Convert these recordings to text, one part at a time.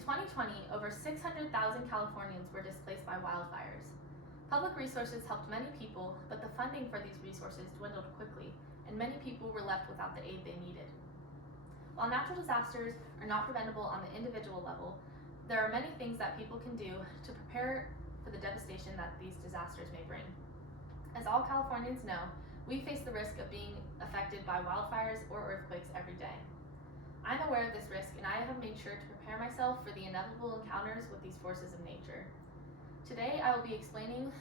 In 2020, over 600,000 Californians were displaced by wildfires. Public resources helped many people, but the funding for these resources dwindled quickly, and many people were left without the aid they needed. While natural disasters are not preventable on the individual level, there are many things that people can do to prepare for the devastation that these disasters may bring. As all Californians know, we face the risk of being affected by wildfires or earthquakes every day. I'm aware of this risk, and I have made sure to prepare myself for the inevitable encounters with these forces of nature. Today, I will be explaining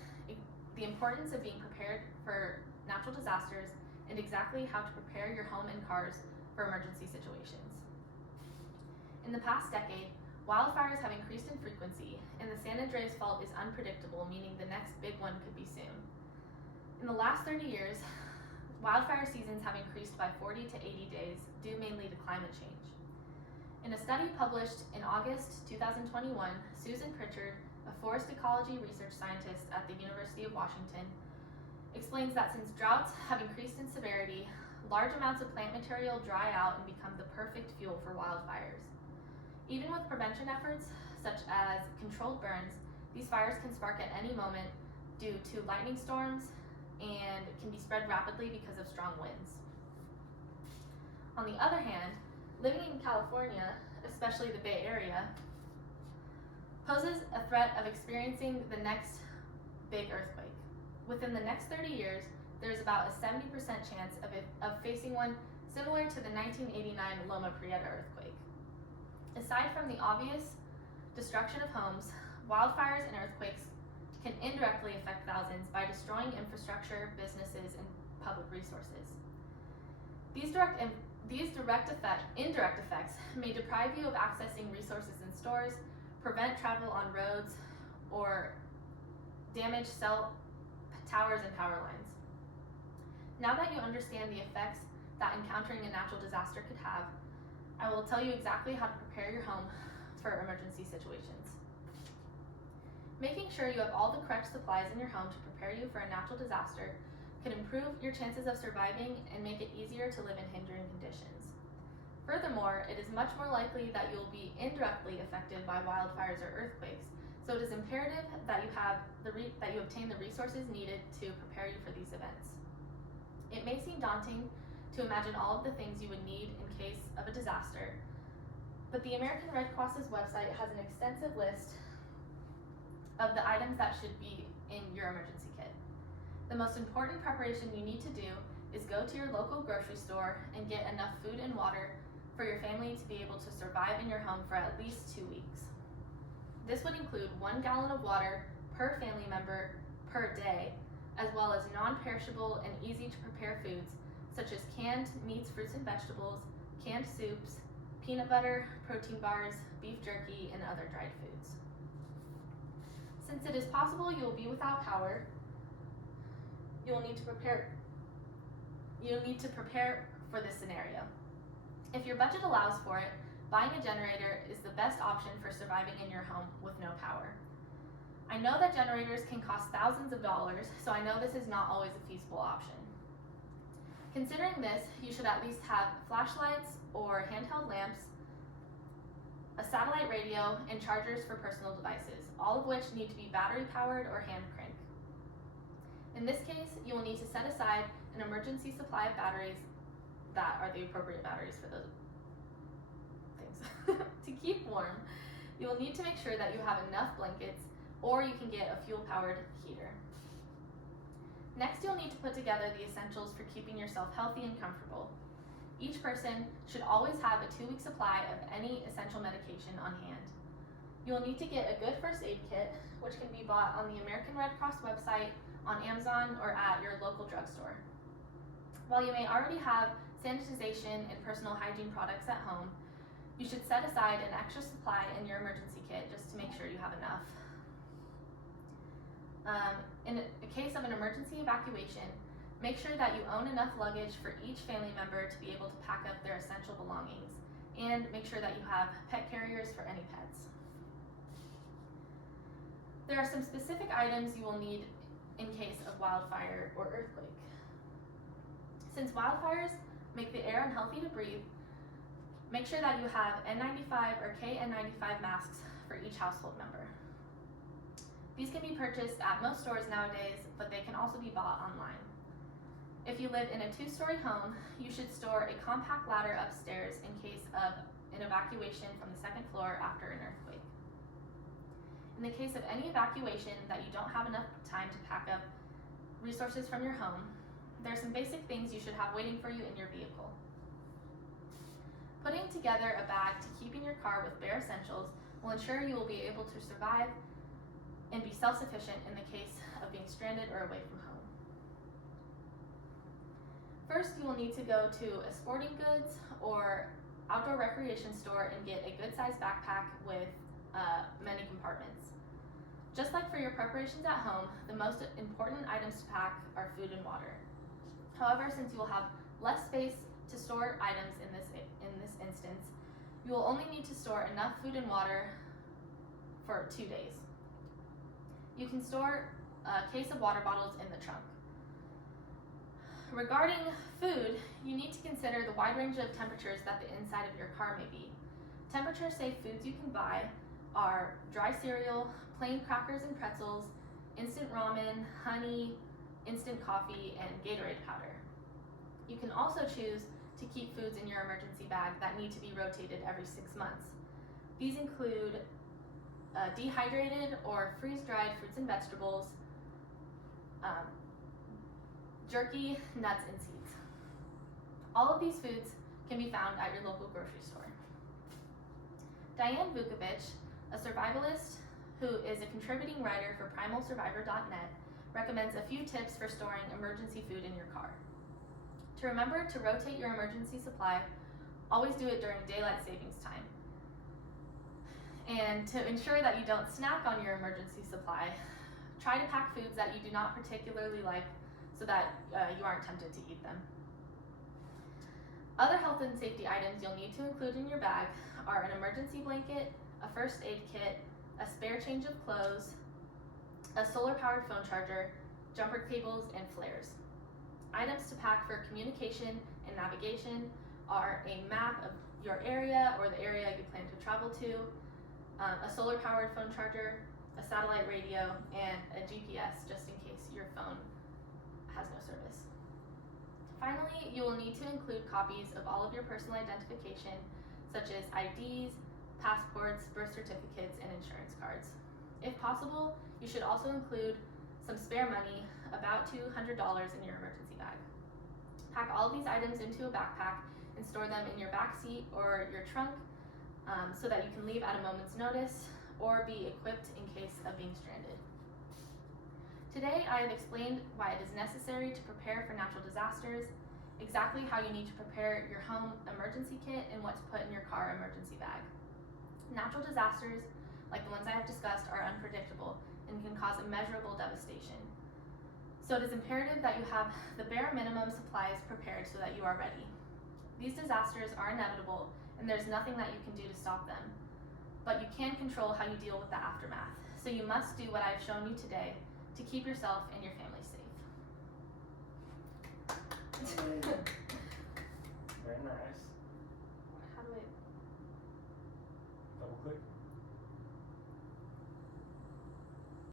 the importance of being prepared for natural disasters and exactly how to prepare your home and cars for emergency situations. In the past decade, wildfires have increased in frequency, and the San Andreas Fault is unpredictable, meaning the next big one could be soon. In the last 30 years, wildfire seasons have increased by 40 to 80 days, due mainly to climate change. In a study published in August 2021, Susan Pritchard, a forest ecology research scientist at the University of Washington, explains that since droughts have increased in severity, large amounts of plant material dry out and become the perfect fuel for wildfires. Even with prevention efforts, such as controlled burns, these fires can spark at any moment due to lightning storms and can be spread rapidly because of strong winds. On the other hand, living in California, especially the Bay Area, poses a threat of experiencing the next big earthquake. Within the next 30 years, there's about a 70% chance of facing one similar to the 1989 Loma Prieta earthquake. Aside from the obvious destruction of homes, wildfires and earthquakes can indirectly affect thousands by destroying infrastructure, businesses, and public resources. These indirect effects may deprive you of accessing resources in stores, prevent travel on roads, or damage cell towers and power lines. Now that you understand the effects that encountering a natural disaster could have, I will tell you exactly how to prepare your home for emergency situations. Making sure you have all the correct supplies in your home to prepare you for a natural disaster can improve your chances of surviving and make it easier to live in hindering conditions. Furthermore, it is much more likely that you will be indirectly affected by wildfires or earthquakes, so it is imperative that you obtain the resources needed to prepare you for these events. It may seem daunting to imagine all of the things you would need in case of a disaster, but the American Red Cross's website has an extensive list of the items that should be in your emergency kit. The most important preparation you need to do is go to your local grocery store and get enough food and water for your family to be able to survive in your home for at least 2 weeks. This would include 1 gallon of water per family member per day, as well as non-perishable and easy to prepare foods such as canned meats, fruits, and vegetables, canned soups, peanut butter, protein bars, beef jerky, and other dried foods. Since it is possible you will be without power, you'll need to prepare for this scenario. If your budget allows for it, buying a generator is the best option for surviving in your home with no power. I know that generators can cost thousands of dollars, so I know this is not always a feasible option. Considering this, you should at least have flashlights or handheld lamps, a satellite radio, and chargers for personal devices, all of which need to be battery powered or hand crank. In this case, you will need to set aside an emergency supply of batteries that are the appropriate batteries for those things. To keep warm, you will need to make sure that you have enough blankets, or you can get a fuel-powered heater. Next, you'll need to put together the essentials for keeping yourself healthy and comfortable. Each person should always have a 2-week supply of any essential medication on hand. You will need to get a good first aid kit, which can be bought on the American Red Cross website, on Amazon, or at your local drugstore. While you may already have sanitization and personal hygiene products at home, you should set aside an extra supply in your emergency kit just to make sure you have enough. In a case of an emergency evacuation, make sure that you own enough luggage for each family member to be able to pack up their essential belongings, and make sure that you have pet carriers for any pets. There are some specific items you will need in case of wildfire or earthquake. Since wildfires make the air unhealthy to breathe, Make sure that you have N95 or KN95 masks for each household member. These can be purchased at most stores nowadays, but they can also be bought online. If you live in a 2-story home, you should store a compact ladder upstairs in case of an evacuation from the 2nd floor after an earthquake. In the case of any evacuation that you don't have enough time to pack up resources from your home, there are some basic things you should have waiting for you in your vehicle. Putting together a bag to keep in your car with bare essentials will ensure you will be able to survive and be self-sufficient in the case of being stranded or away from home. First, you will need to go to a sporting goods or outdoor recreation store and get a good-sized backpack with many compartments. Just like for your preparations at home, the most important items to pack are food and water. However, since you will have less space to store items in this instance, you will only need to store enough food and water for 2 days. You can store a case of water bottles in the trunk. Regarding food, you need to consider the wide range of temperatures that the inside of your car may be. Temperature-safe foods you can buy are dry cereal, plain crackers and pretzels, instant ramen, honey, instant coffee, and Gatorade powder. You can also choose to keep foods in your emergency bag that need to be rotated every 6 months. These include dehydrated or freeze-dried fruits and vegetables, jerky, nuts, and seeds. All of these foods can be found at your local grocery store. Diane Vukovic, a survivalist who is a contributing writer for PrimalSurvivor.net, recommends a few tips for storing emergency food in your car. To remember to rotate your emergency supply, always do it during daylight savings time. And to ensure that you don't snack on your emergency supply, try to pack foods that you do not particularly like so that you aren't tempted to eat them. Other health and safety items you'll need to include in your bag are an emergency blanket, a first aid kit, a spare change of clothes, a solar-powered phone charger, jumper cables, and flares. Items to pack for communication and navigation are a map of your area or the area you plan to travel to, a solar-powered phone charger, a satellite radio, and a GPS just in case your phone has no service. Finally, you will need to include copies of all of your personal identification, such as IDs, passports, birth certificates, and insurance cards. If possible, you should also include some spare money, about $200 in your emergency bag. Pack all of these items into a backpack and store them in your back seat or your trunk so that you can leave at a moment's notice or be equipped in case of being stranded. Today, I have explained why it is necessary to prepare for natural disasters, exactly how you need to prepare your home emergency kit, and what to put in your car emergency bag. Natural disasters, like the ones I have discussed, are unpredictable and can cause immeasurable devastation. So it is imperative that you have the bare minimum supplies prepared so that you are ready. These disasters are inevitable, and there's nothing that you can do to stop them, but you can control how you deal with the aftermath. So you must do what I've shown you today to keep yourself and your family safe.